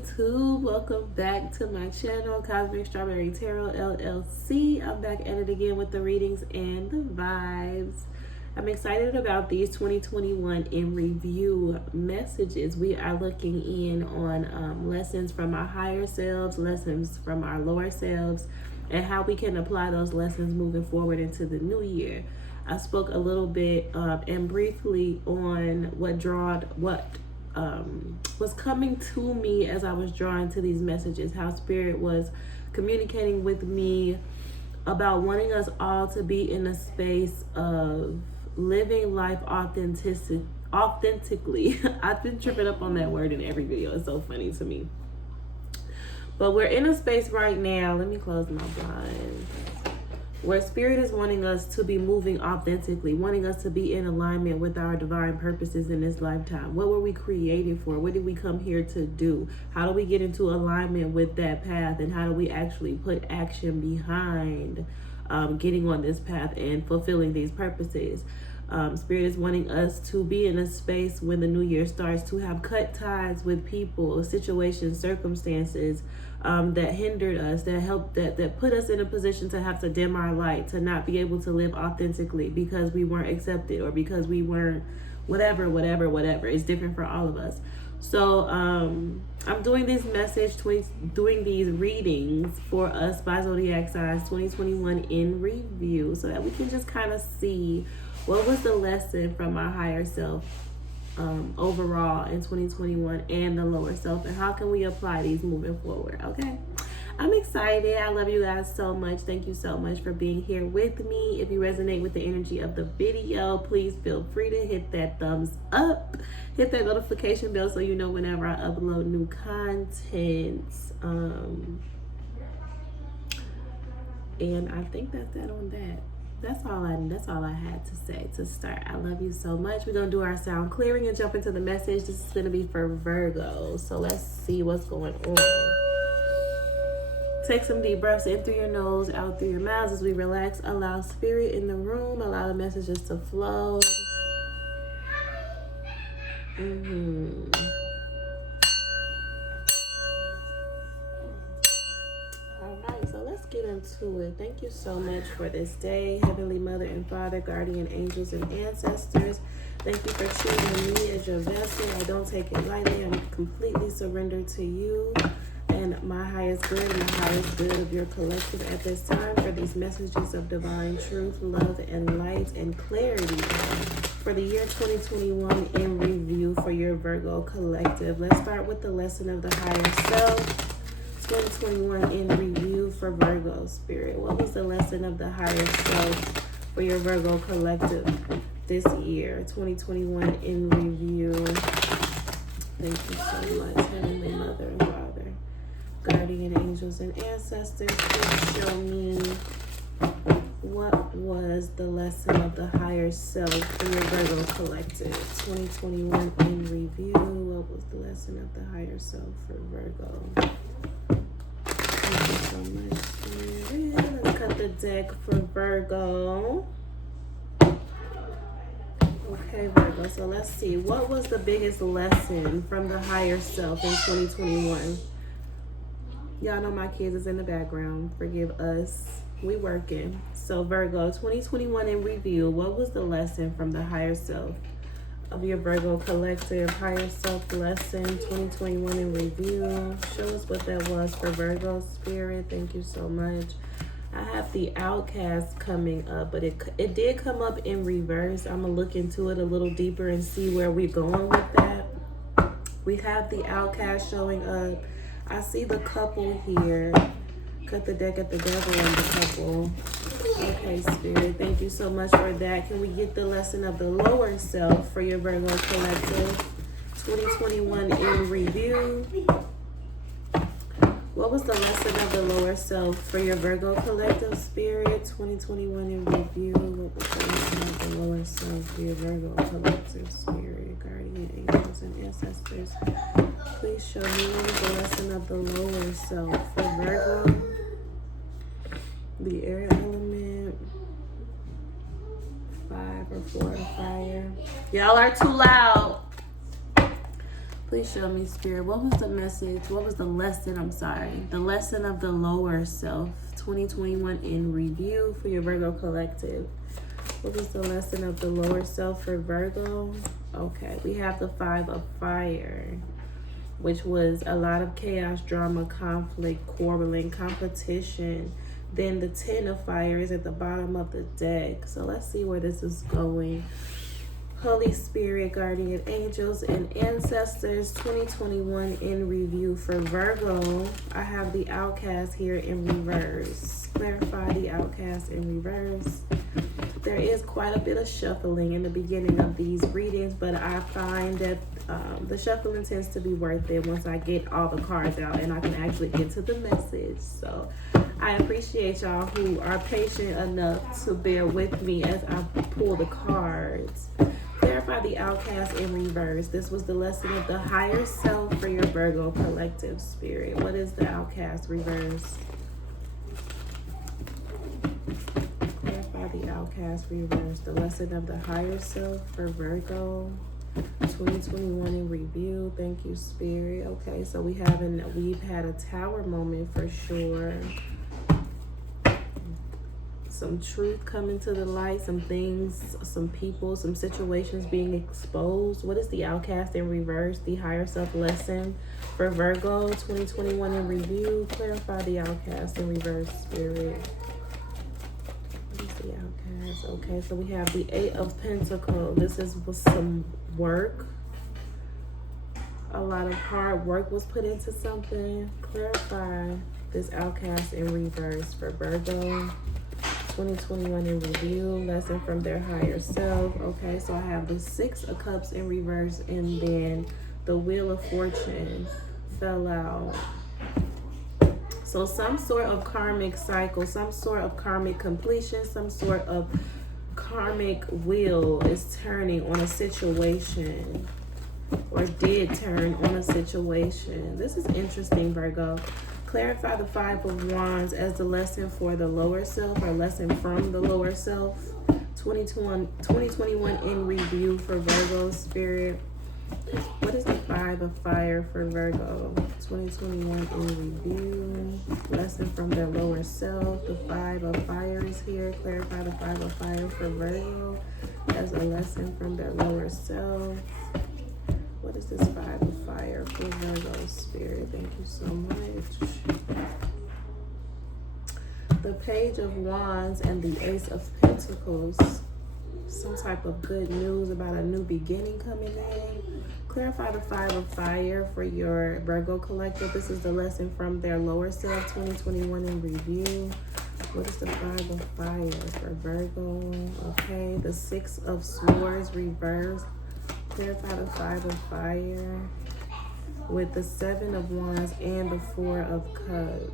YouTube, welcome back to my channel, Cosmic Strawberry Tarot LLC. I'm back at it again with the readings and the vibes. I'm excited about these 2021 in review messages. We are looking in on lessons from our higher selves, lessons from our lower selves, and how we can apply those lessons moving forward into the new year. I spoke a little bit and briefly on what was coming to me as I was drawn to these messages, how Spirit was communicating with me about wanting us all to be in a space of living life authentically. I've been tripping up on that word in every video. It's so funny to me. But we're in a space right now. Let me close my blinds. Where Spirit is wanting us to be moving authentically, wanting us to be in alignment with our divine purposes in this lifetime. What were we created for? What did we come here to do? How do we get into alignment with that path? And how do we actually put action behind getting on this path and fulfilling these purposes? Spirit is wanting us to be in a space when the new year starts to have cut ties with people, situations, circumstances that hindered us, that put us in a position to have to dim our light, to not be able to live authentically because we weren't accepted or because we weren't whatever. It's different for all of us. So I'm doing this message, doing these readings for us by Zodiac Signs 2021 in review, so that we can just kind of see what was the lesson from our higher self overall in 2021 and the lower self, and how can we apply these moving forward. Okay, I'm excited. I love you guys so much. Thank you so much for being here with me. If you resonate with the energy of the video, please feel free to hit that thumbs up, hit that notification bell so you know whenever I upload new content. And I think that's that on that. That's all I had to say to start. I love you so much. We're gonna do our sound clearing and jump into the message. This is gonna be for Virgo. So let's see what's going on. Take some deep breaths in through your nose, out through your mouth as we relax. Allow Spirit in the room. Allow the messages to flow. So let's get into it. Thank you so much for this day, Heavenly Mother and Father, guardian angels and ancestors. Thank you for choosing me as your vessel. I don't take it lightly. I'm completely surrendered to you and my highest good and the highest good of your collective at this time for these messages of divine truth, love, and light and clarity for the year 2021 in review for your Virgo collective. Let's start with the lesson of the higher self. 2021 in review for Virgo Spirit. What was the lesson of the higher self for your Virgo collective this year? 2021 in review. Thank you so much, Heavenly Mother and Father, guardian angels and ancestors. Please show me what was the lesson of the higher self for your Virgo collective. 2021 in review. What was the lesson of the higher self for Virgo? Thank you so much. Let's cut the deck for Virgo. Okay, Virgo. So let's see. What was the biggest lesson from the higher self in 2021? Y'all know my kids is in the background. Forgive us. We working. So Virgo, 2021 in review. What was the lesson from the higher self of your Virgo collective? Higher self lesson 2021 in review. Show us what that was for Virgo Spirit. Thank you so much. I have the outcast coming up, but it did come up in reverse. I'm gonna look into it a little deeper and see where we're going with that. We have the outcast showing up. I see the couple here. Cut the deck at the devil and the couple. Okay, Spirit, thank you so much for that. Can we get the lesson of the lower self for your Virgo collective? 2021 in review. What was the lesson of the lower self for your Virgo collective, Spirit? 2021 in review. What was the lesson of the lower self for your Virgo collective, Spirit, guardian angels and ancestors? Please show me what was the lesson of the lower self for Virgo. The air element. 5 or 4 fire. Y'all are too loud. Please show me, Spirit. What was the message? What was the lesson? I'm sorry. The lesson of the lower self. 2021 in review for your Virgo collective. What was the lesson of the lower self for Virgo? Okay, we have the 5 of fire, which was a lot of chaos, drama, conflict, quarreling, competition. Then the 10 of fire is at the bottom of the deck. So let's see where this is going. Holy Spirit, guardian angels, and ancestors, 2021 in review for Virgo. I have the outcast here in reverse. Clarify the outcast in reverse. There is quite a bit of shuffling in the beginning of these readings, but I find that the shuffling tends to be worth it once I get all the cards out and I can actually get to the message. So I appreciate y'all who are patient enough to bear with me as I pull the cards. Clarify the outcast in reverse. This was the lesson of the higher self for your Virgo collective, Spirit. What is the outcast reverse? Clarify the outcast reverse. The lesson of the higher self for Virgo 2021 in review. Thank you, Spirit. Okay, so we've had a tower moment for sure. Some truth coming to the light, some things, some people, some situations being exposed. What is the outcast in reverse? The higher self lesson for Virgo 2021 in review. Clarify the outcast in reverse, Spirit. What is the outcast? Okay, so we have the 8 of Pentacles. This is some work. A lot of hard work was put into something. Clarify this outcast in reverse for Virgo 2021 in review. Lesson from their higher self. Okay, so I have the 6 of Cups in reverse, and then the Wheel of Fortune fell out. So some sort of karmic cycle, some sort of karmic completion, some sort of karmic wheel is turning on a situation, or did turn on a situation. This is interesting, Virgo. Clarify the 5 of Wands as the lesson for the lower self, or lesson from the lower self. 2021 in review for Virgo, Spirit. What is the 5 of fire for Virgo 2021 in review? Lesson from their lower self. The 5 of fire is here. Clarify the 5 of fire for Virgo as a lesson from their lower self. What is this 5 of fire for Virgo, Spirit? Thank you so much. The Page of Wands and the Ace of Pentacles. Some type of good news about a new beginning coming in. Clarify the 5 of fire for your Virgo collective. This is the lesson from their lower self 2021 in review. What is the 5 of fire for Virgo? Okay, the 6 of Swords reversed. Clarify the 5 of fire with the 7 of Wands and the 4 of Cups.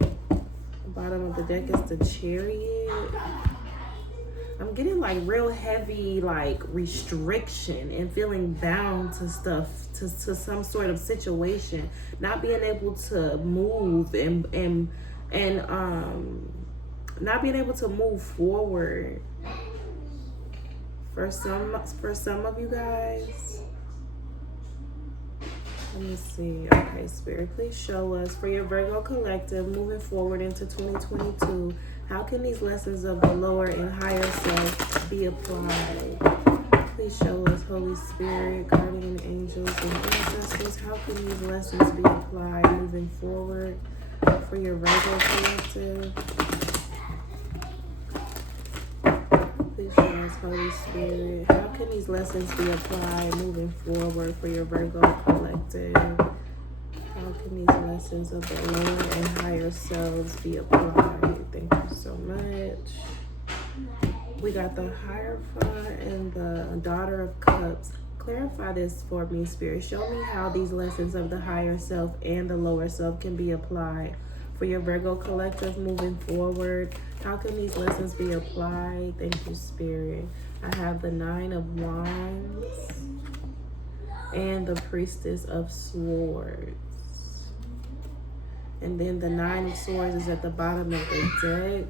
The bottom of the deck is the Chariot. I'm getting like real heavy like restriction and feeling bound to stuff, to some sort of situation, not being able to move and not being able to move forward. For some of you guys, let me see. Okay, Spirit, please show us for your Virgo collective moving forward into 2022. How can these lessons of the lower and higher self be applied? Please show us, Holy Spirit, guardian angels, and ancestors. How can these lessons be applied moving forward for your Virgo collective? Please show us, Holy Spirit. How can these lessons be applied moving forward for your Virgo collective? How can these lessons of the lower and higher selves be applied? Thank you so much. We got the Hierophant and the Daughter of Cups. Clarify this for me, Spirit. Show me how these lessons of the higher self and the lower self can be applied for your Virgo collective moving forward. How can these lessons be applied? Thank you, Spirit. I have the 9 of Wands and the Priestess of Swords. And then the 9 of Swords is at the bottom of the deck.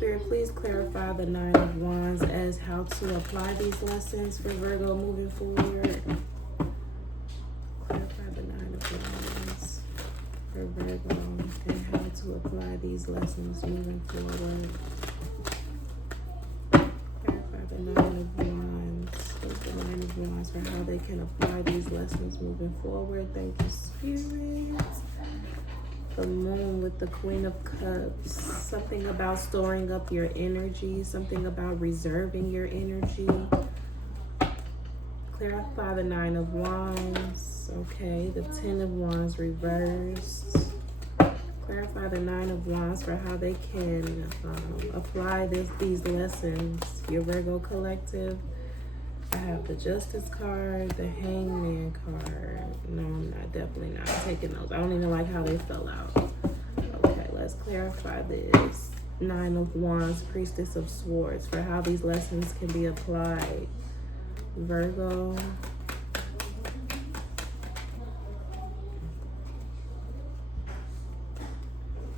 Spirit, please clarify the Nine of Wands as how to apply these lessons for Virgo moving forward. Clarify the Nine of Wands for Virgo and how to apply these lessons moving forward. Clarify the Nine of Wands. What's the Nine of Wands for how they can apply these lessons moving forward? Thank you, Spirit. The Moon with the Queen of Cups. Something about storing up your energy. Something about reserving your energy. Clarify the Nine of Wands. Okay, the Ten of Wands reversed. Clarify the Nine of Wands for how they can apply these lessons. Your Virgo collective. I have the Justice card, the Hangman card. No, I'm not, definitely not taking those. I don't even like how they fell out. Okay, let's clarify this. Nine of Wands, Priestess of Swords, for how these lessons can be applied. Virgo.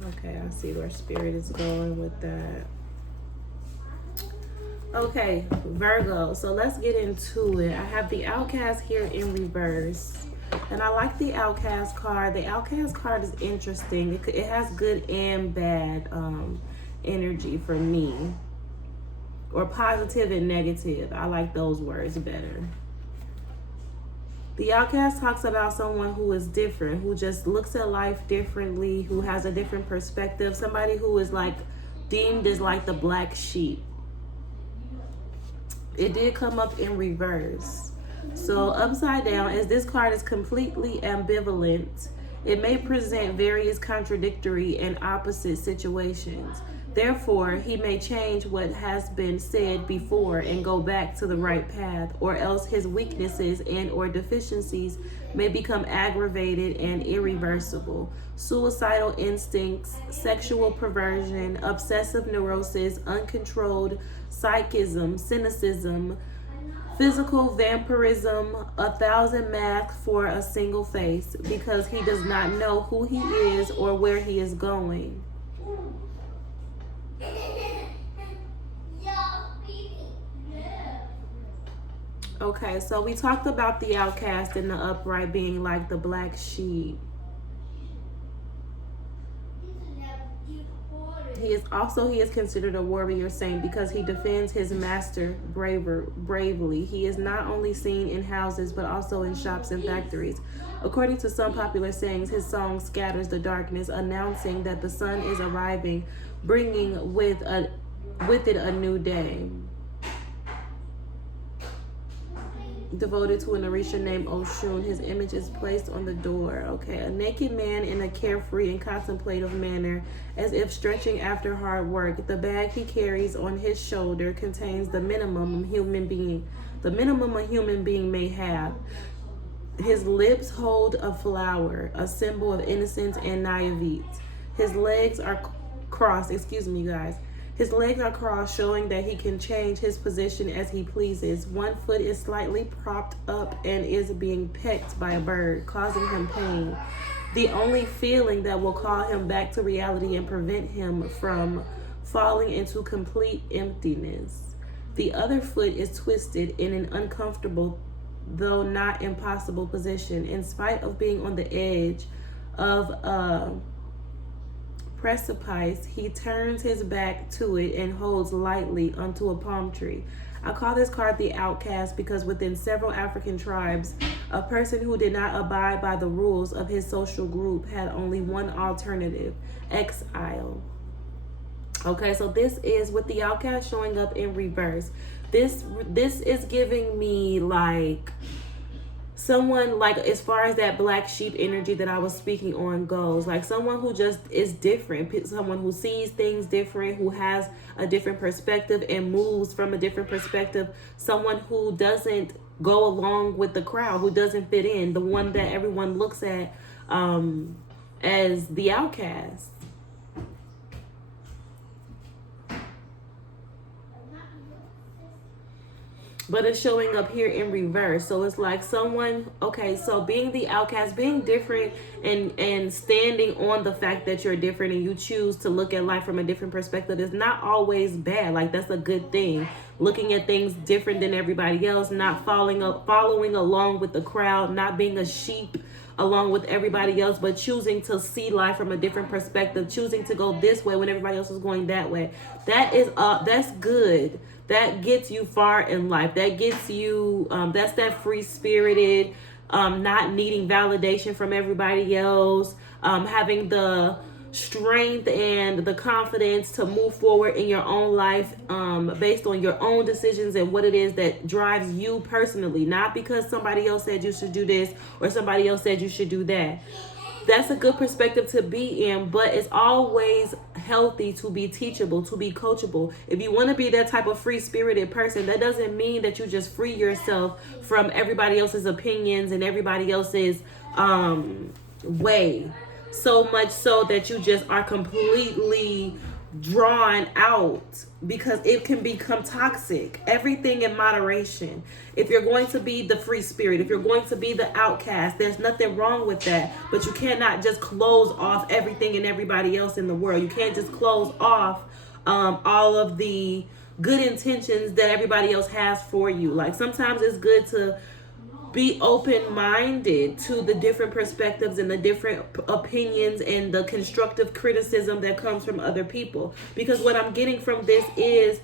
Okay, I see where Spirit is going with that. Okay, Virgo, so let's get into it. I have the Outcast here in reverse, and I like the Outcast card. The Outcast card is interesting. It has good and bad energy for me, or positive and negative. I like those words better. The Outcast talks about someone who is different, who just looks at life differently, who has a different perspective, somebody who is like deemed as like the black sheep. It did come up in reverse. So upside down, as this card is completely ambivalent, it may present various contradictory and opposite situations. Therefore, he may change what has been said before and go back to the right path, or else his weaknesses and or deficiencies may become aggravated and irreversible. Suicidal instincts, sexual perversion, obsessive neurosis, uncontrolled psychism, cynicism, physical vampirism, 1,000 masks for a single face, because he does not know who he is or where he is going. Okay, so we talked about the Outcast and the upright being like the black sheep. He is considered a warrior saint because he defends his master bravely. He is not only seen in houses but also in shops and factories. According to some popular sayings, his song scatters the darkness, announcing that the sun is arriving, bringing with it a new day. Devoted to an Orisha named Oshun, his image is placed on the door. Okay, a naked man in a carefree and contemplative manner, as if stretching after hard work. The bag he carries on his shoulder contains the minimum a human being may have. His lips hold a flower, a symbol of innocence and naivete. His legs are crossed. His legs are crossed, showing that he can change his position as he pleases. One foot is slightly propped up and is being pecked by a bird, causing him pain. The only feeling that will call him back to reality and prevent him from falling into complete emptiness. The other foot is twisted in an uncomfortable, though not impossible position. In spite of being on the edge of a precipice, he turns his back to it and holds lightly onto a palm tree. I call this card the Outcast because within several African tribes, a person who did not abide by the rules of his social group had only one alternative: exile. Okay, so this is with the Outcast showing up in reverse. This is giving me like someone, like, as far as that black sheep energy that I was speaking on goes, like someone who just is different, someone who sees things different, who has a different perspective and moves from a different perspective, someone who doesn't go along with the crowd, who doesn't fit in, the one that everyone looks at as the outcast. but it's showing up here in reverse. So it's like someone, okay, so being the outcast, being different, and standing on the fact that you're different and you choose to look at life from a different perspective is not always bad. Like, that's a good thing. Looking at things different than everybody else, not following along with the crowd, not being a sheep along with everybody else, but choosing to see life from a different perspective, choosing to go this way when everybody else is going that way. That's good. That gets you far in life. That gets you, that's that free spirited, not needing validation from everybody else, having the strength and the confidence to move forward in your own life, based on your own decisions and what it is that drives you personally, not because somebody else said you should do this or somebody else said you should do that. That's a good perspective to be in, but it's always healthy to be teachable, to be coachable. If you want to be that type of free-spirited person, that doesn't mean that you just free yourself from everybody else's opinions and everybody else's way. So much so that you just are completely drawn out, because it can become toxic. Everything in moderation. If you're going to be the free spirit, if you're going to be the outcast, there's nothing wrong with that. But you cannot just close off everything and everybody else in the world. You can't just close off all of the good intentions that everybody else has for you. Like, sometimes it's good to be open-minded to the different perspectives and the different opinions and the constructive criticism that comes from other people. Because what I'm getting from this is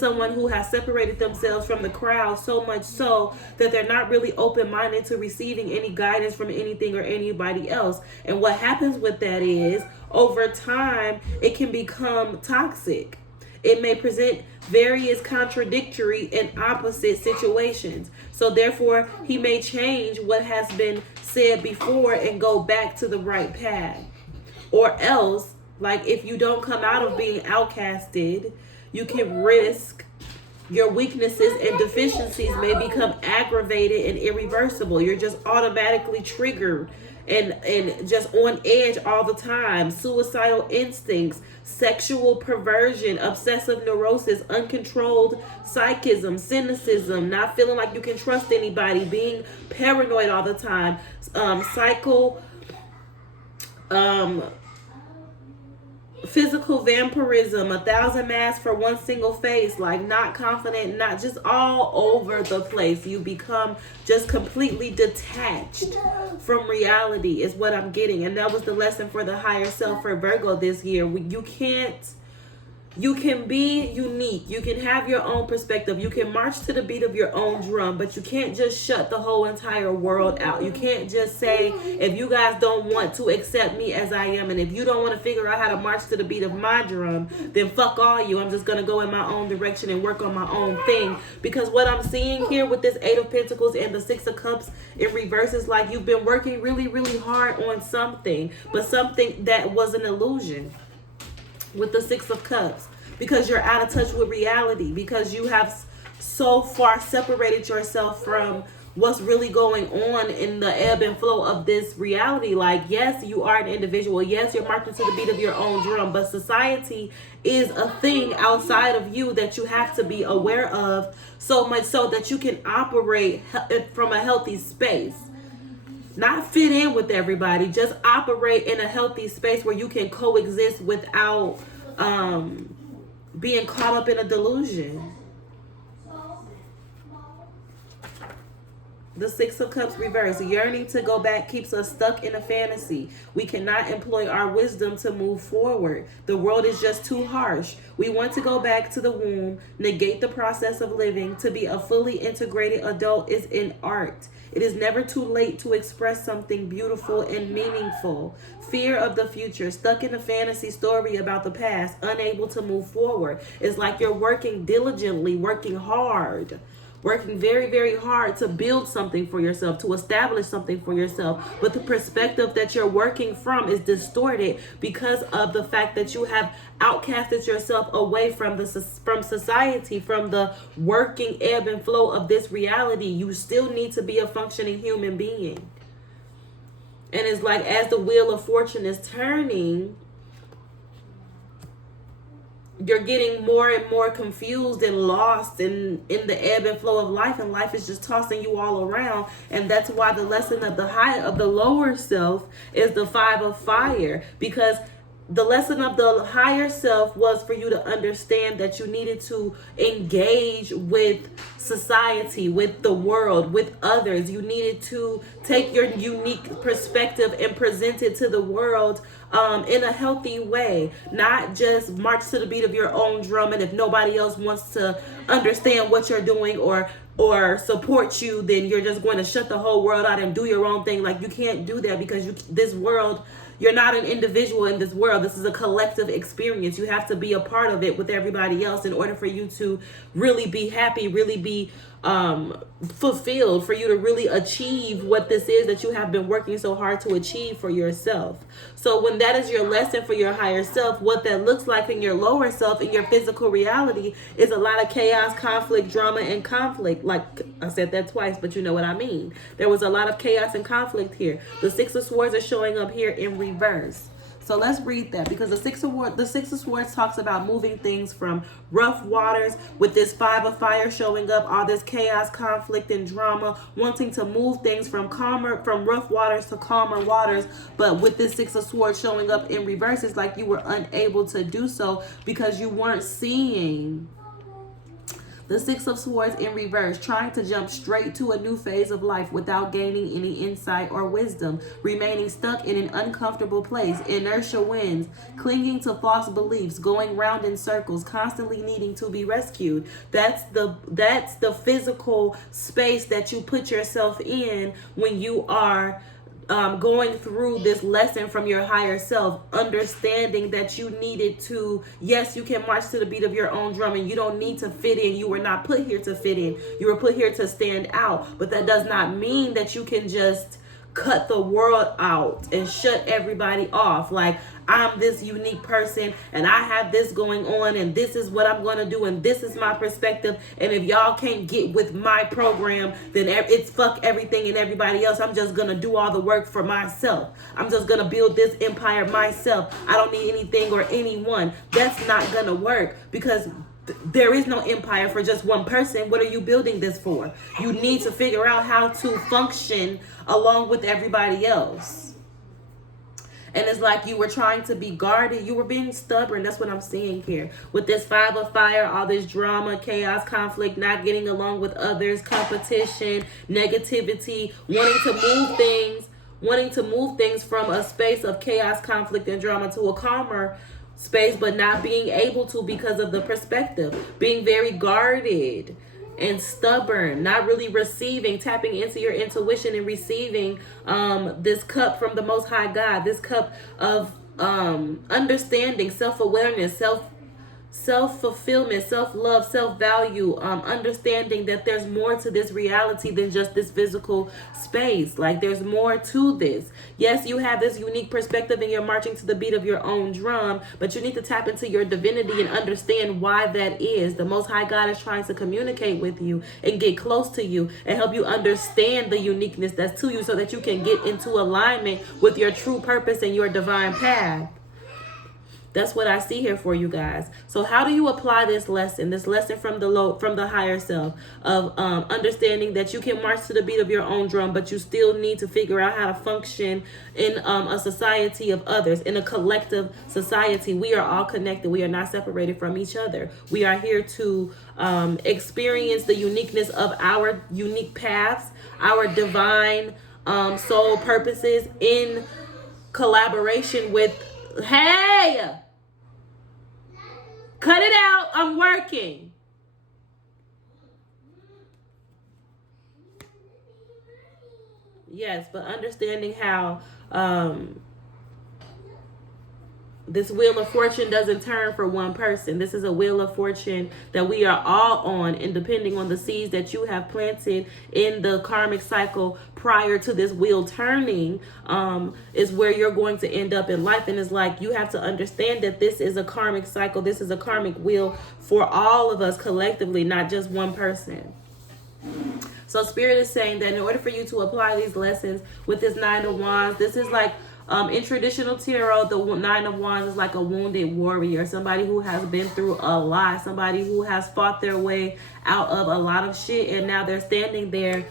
someone who has separated themselves from the crowd so much so that they're not really open-minded to receiving any guidance from anything or anybody else. And what happens with that is, over time, it can become toxic. It may present various contradictory and opposite situations. So therefore, he may change what has been said before and go back to the right path. Or else, like, if you don't come out of being outcasted, you can risk your weaknesses and deficiencies may become aggravated and irreversible. You're just automatically triggered and just on edge all the time. Suicidal instincts, sexual perversion, obsessive neurosis, uncontrolled psychism, cynicism, not feeling like you can trust anybody, being paranoid all the time, physical vampirism, 1,000 masks for one single face, like not confident, not just all over the place. You become just completely detached from reality is what I'm getting. And that was the lesson for the higher self for Virgo this year. You can be unique. You can have your own perspective. You can march to the beat of your own drum, but you can't just shut the whole entire world out. You can't just say, if you guys don't want to accept me as I am, and if you don't want to figure out how to march to the beat of my drum, then fuck all you. I'm just going to go in my own direction and work on my own thing. Because what I'm seeing here with this 8 of Pentacles and the 6 of Cups in reverse is like you've been working really, really hard on something, but something that was an illusion. With the 6 of Cups, because you're out of touch with reality, because you have so far separated yourself from what's really going on in the ebb and flow of this reality. Like, yes, you are an individual. Yes, you're marching to the beat of your own drum, but society is a thing outside of you that you have to be aware of, so much so that you can operate from a healthy space. Not fit in with everybody, just operate in a healthy space where you can coexist without being caught up in a delusion. The 6 of Cups reverse. Yearning to go back keeps us stuck in a fantasy. We cannot employ our wisdom to move forward. The world is just too harsh. We want to go back to the womb, negate the process of living. To be a fully integrated adult is an art. It is never too late to express something beautiful and meaningful. Fear of the future, stuck in a fantasy story about the past, unable to move forward. It's like you're working diligently, working hard, working very, very hard to build something for yourself, to establish something for yourself. But the perspective that you're working from is distorted because of the fact that you have outcasted yourself away from society, from the working ebb and flow of this reality. You still need to be a functioning human being. And it's like, as the wheel of fortune is turning, you're getting more and more confused and lost in the ebb and flow of life, and life is just tossing you all around. And that's why the lesson of the lower self is the 5 of fire, because the lesson of the higher self was for you to understand that you needed to engage with society, with the world, with others. You needed to take your unique perspective and present it to the world in a healthy way, not just march to the beat of your own drum. And if nobody else wants to understand what you're doing or support you, then you're just going to shut the whole world out and do your own thing. Like, you can't do that, because this world, you're not an individual in this world. This is a collective experience. You have to be a part of it with everybody else in order for you to really be happy, really be fulfilled, for you to really achieve what this is that you have been working so hard to achieve for yourself. So when that is your lesson for your higher self, what that looks like in your lower self, in your physical reality, is a lot of chaos, conflict, drama, and conflict. Like I said that twice, but you know what I mean. There was a lot of chaos and conflict here. The 6 of Swords is showing up here in reverse. So let's read that, because the Six of Swords talks about moving things from rough waters, with this 5 of fire showing up, all this chaos, conflict, and drama, wanting to move things from rough waters to calmer waters. But with this 6 of Swords showing up in reverse, it's like you were unable to do so because you weren't seeing. The 6 of Swords in reverse, trying to jump straight to a new phase of life without gaining any insight or wisdom, remaining stuck in an uncomfortable place, inertia wins, clinging to false beliefs, going round in circles, constantly needing to be rescued. That's the physical space that you put yourself in when you are going through this lesson from your higher self, understanding that you needed to, yes, you can march to the beat of your own drum, and you don't need to fit in. You were not put here to fit in. You were put here to stand out. But that does not mean that you can just cut the world out and shut everybody off. Like, I'm this unique person and I have this going on, and this is what I'm going to do, and this is my perspective, and if y'all can't get with my program, then it's fuck everything and everybody else. I'm just going to do all the work for myself. I'm just going to build this empire myself. I don't need anything or anyone. That's not going to work, because there is no empire for just one person. What are you building this for? You need to figure out how to function along with everybody else. And it's like you were trying to be guarded. You were being stubborn. That's what I'm seeing here. With this 5 of fire, all this drama, chaos, conflict, not getting along with others, competition, negativity, wanting to move things from a space of chaos, conflict, and drama to a calmer space, but not being able to because of the perspective. Being very guarded and stubborn, not really receiving, tapping into your intuition and receiving this cup from the Most High God, this cup of understanding, self-awareness, self-fulfillment, self-love, self-value, understanding that there's more to this reality than just this physical space. Like, there's more to this. Yes, you have this unique perspective and you're marching to the beat of your own drum, but you need to tap into your divinity and understand why that is. The Most High God is trying to communicate with you and get close to you and help you understand the uniqueness that's to you, so that you can get into alignment with your true purpose and your divine path. That's what I see here for you guys. So how do you apply this lesson from the higher self, of understanding that you can march to the beat of your own drum, but you still need to figure out how to function in a society of others, in a collective society. We are all connected. We are not separated from each other. We are here to experience the uniqueness of our unique paths, our divine soul purposes, in collaboration with, hey, cut it out, I'm working. Yes, but understanding how this wheel of fortune doesn't turn for one person. This is a wheel of fortune that we are all on, and depending on the seeds that you have planted in the karmic cycle prior to this wheel turning, is where you're going to end up in life. And it's like, you have to understand that this is a karmic cycle. This is a karmic wheel for all of us collectively, not just one person. So Spirit is saying that in order for you to apply these lessons with this 9 of Wands, this is like In traditional tarot, the Nine of Wands is like a wounded warrior, somebody who has been through a lot, somebody who has fought their way out of a lot of shit, and now they're standing there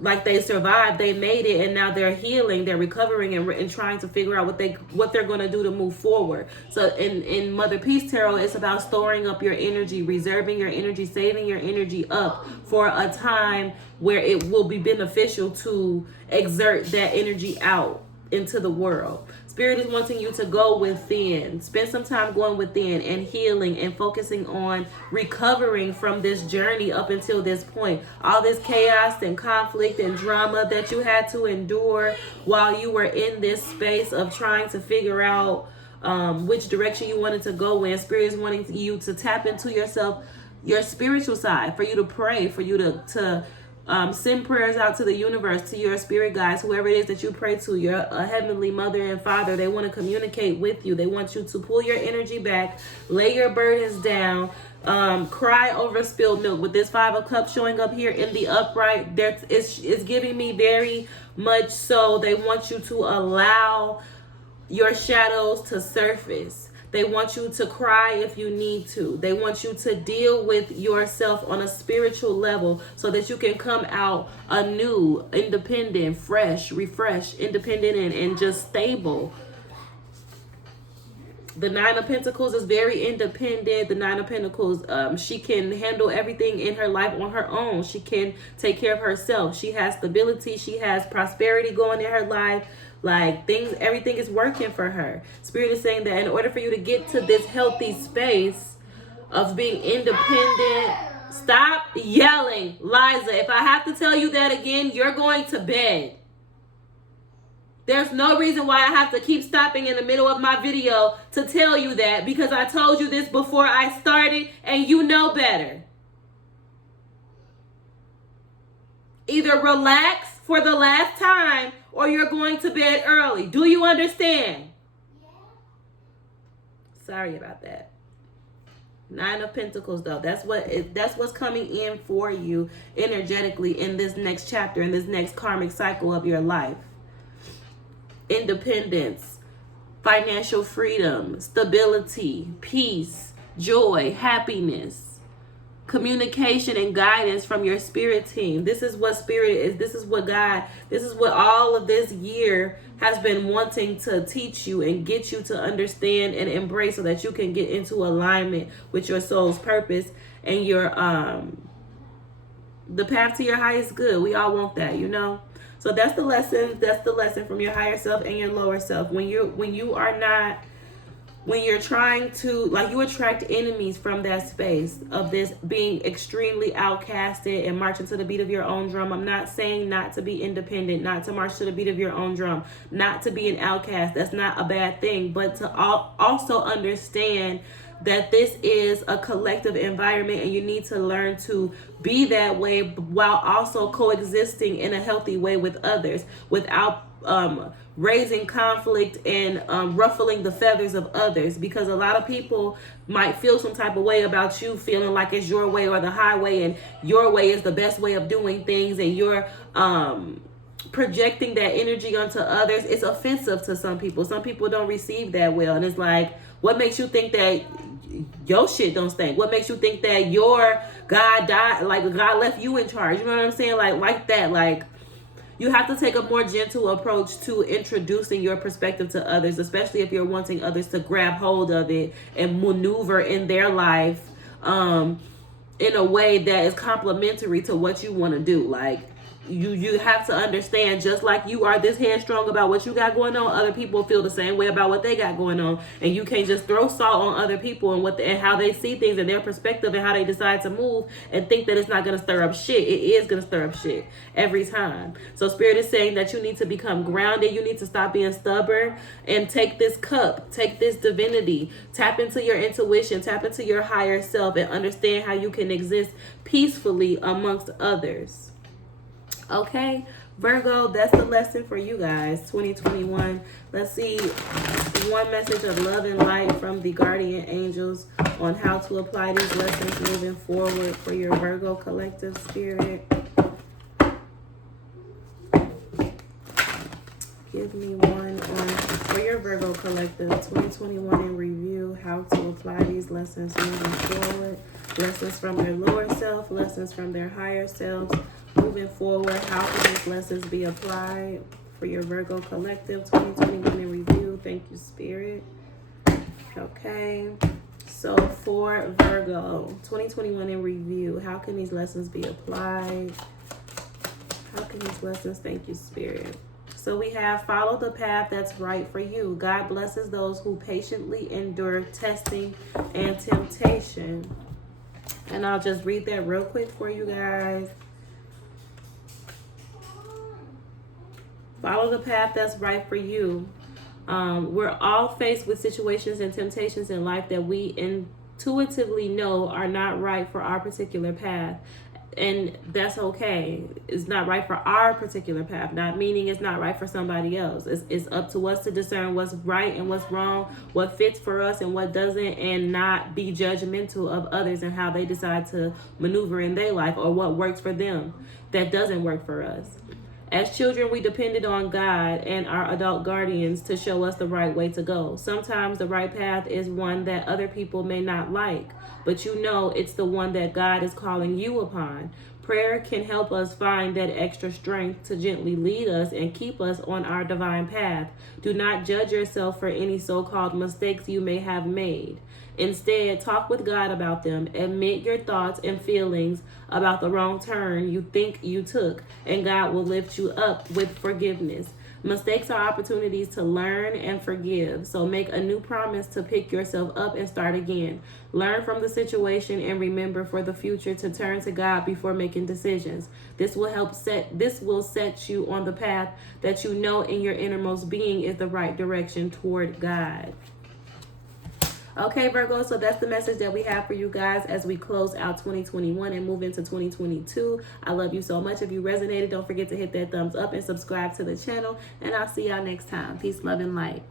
like they survived, they made it, and now they're healing, they're recovering, and trying to figure out what they're going to do to move forward. So in Mother Peace Tarot, it's about storing up your energy, reserving your energy, saving your energy up for a time where it will be beneficial to exert that energy out into the world. Spirit is wanting you to go within, spend some time going within and healing and focusing on recovering from this journey up until this point. All this chaos and conflict and drama that you had to endure while you were in this space of trying to figure out which direction you wanted to go in. Spirit is wanting you to tap into yourself, your spiritual side, for you to pray, for you to send prayers out to the universe, to your spirit guides, whoever it is that you pray to, your heavenly mother and father. They want to communicate with you. They want you to pull your energy back, lay your burdens down, cry over spilled milk. With this Five of Cups showing up here in the upright, it's giving me very much so they want you to allow your shadows to surface. They want you to cry if you need to. They want you to deal with yourself on a spiritual level so that you can come out anew, independent, fresh, refreshed, independent, and just stable. The Nine of Pentacles is very independent. The Nine of Pentacles, she can handle everything in her life on her own. She can take care of herself. She has stability. She has prosperity going in her life. Like everything is working for her. Spirit is saying that in order for you to get to this healthy space of being independent, stop yelling, Liza. If I have to tell you that again, you're going to bed. There's no reason why I have to keep stopping in the middle of my video to tell you that, because I told you this before I started and you know better. Either relax for the last time or you're going to bed early. Do you understand? Yeah. Sorry about that. Nine of Pentacles, though. That's what's coming in for you energetically in this next chapter, in this next karmic cycle of your life. Independence, financial freedom, stability, peace, joy, happiness, communication and guidance from your spirit team. This is what spirit is. This is what God, this is what all of this year has been wanting to teach you and get you to understand and embrace so that you can get into alignment with your soul's purpose and your the path to your highest good. We all want that, you know. So that's the lesson. That's the lesson from your higher self and your lower self. When you're trying to, like, you attract enemies from that space of this being extremely outcasted and marching to the beat of your own drum. I'm not saying not to be independent, not to march to the beat of your own drum, not to be an outcast. That's not a bad thing, but to also understand that this is a collective environment and you need to learn to be that way while also coexisting in a healthy way with others without raising conflict and ruffling the feathers of others, because a lot of people might feel some type of way about you feeling like it's your way or the highway and your way is the best way of doing things, and you're projecting that energy onto others. It's offensive to some people. Some people don't receive that well, and it's like, what makes you think that your shit don't stink? What makes you think that your God died, like God left you in charge? You know what I'm saying? Like that. Like, you have to take a more gentle approach to introducing your perspective to others, especially if you're wanting others to grab hold of it and maneuver in their life in a way that is complementary to what you want to do. Like, you have to understand, just like you are this headstrong about what you got going on, other people feel the same way about what they got going on, and you can't just throw salt on other people and how they see things and their perspective and how they decide to move and think that it's not going to stir up shit. It is going to stir up shit every time. So Spirit is saying that you need to become grounded. You need to stop being stubborn and take this cup, take this divinity, tap into your intuition, tap into your higher self, and understand how you can exist peacefully amongst others. Okay, Virgo, that's the lesson for you guys, 2021. Let's see one message of love and light from the guardian angels on how to apply these lessons moving forward for your Virgo collective spirit. Give me one on your Virgo collective, 2021 in review, how to apply these lessons moving forward. Lessons from their lower self, lessons from their higher selves. Moving forward, how can these lessons be applied for your Virgo collective, 2021 in review? Thank you, Spirit. Okay. So for Virgo, 2021 in review, how can these lessons be applied? How can these lessons, thank you, Spirit. So we have follow the path that's right for you. God blesses those who patiently endure testing and temptation. And I'll just read that real quick for you guys. Follow the path that's right for you. We're all faced with situations and temptations in life that we intuitively know are not right for our particular path. And that's okay. It's not right for our particular path, not meaning it's not right for somebody else. It's up to us to discern what's right and what's wrong, what fits for us and what doesn't, and not be judgmental of others and how they decide to maneuver in their life or what works for them that doesn't work for us. As children, we depended on God and our adult guardians to show us the right way to go. Sometimes the right path is one that other people may not like, but you know it's the one that God is calling you upon. Prayer can help us find that extra strength to gently lead us and keep us on our divine path. Do not judge yourself for any so-called mistakes you may have made. Instead, talk with God about them. Admit your thoughts and feelings about the wrong turn you think you took, and God will lift you up with forgiveness. Mistakes are opportunities to learn and forgive, so make a new promise to pick yourself up and start again. Learn from the situation and remember for the future to turn to God before making decisions. This will set you on the path that you know in your innermost being is the right direction toward God. Okay, Virgo, so that's the message that we have for you guys as we close out 2021 and move into 2022. I love you so much. If you resonated, don't forget to hit that thumbs up and subscribe to the channel. And I'll see y'all next time. Peace, love, and light.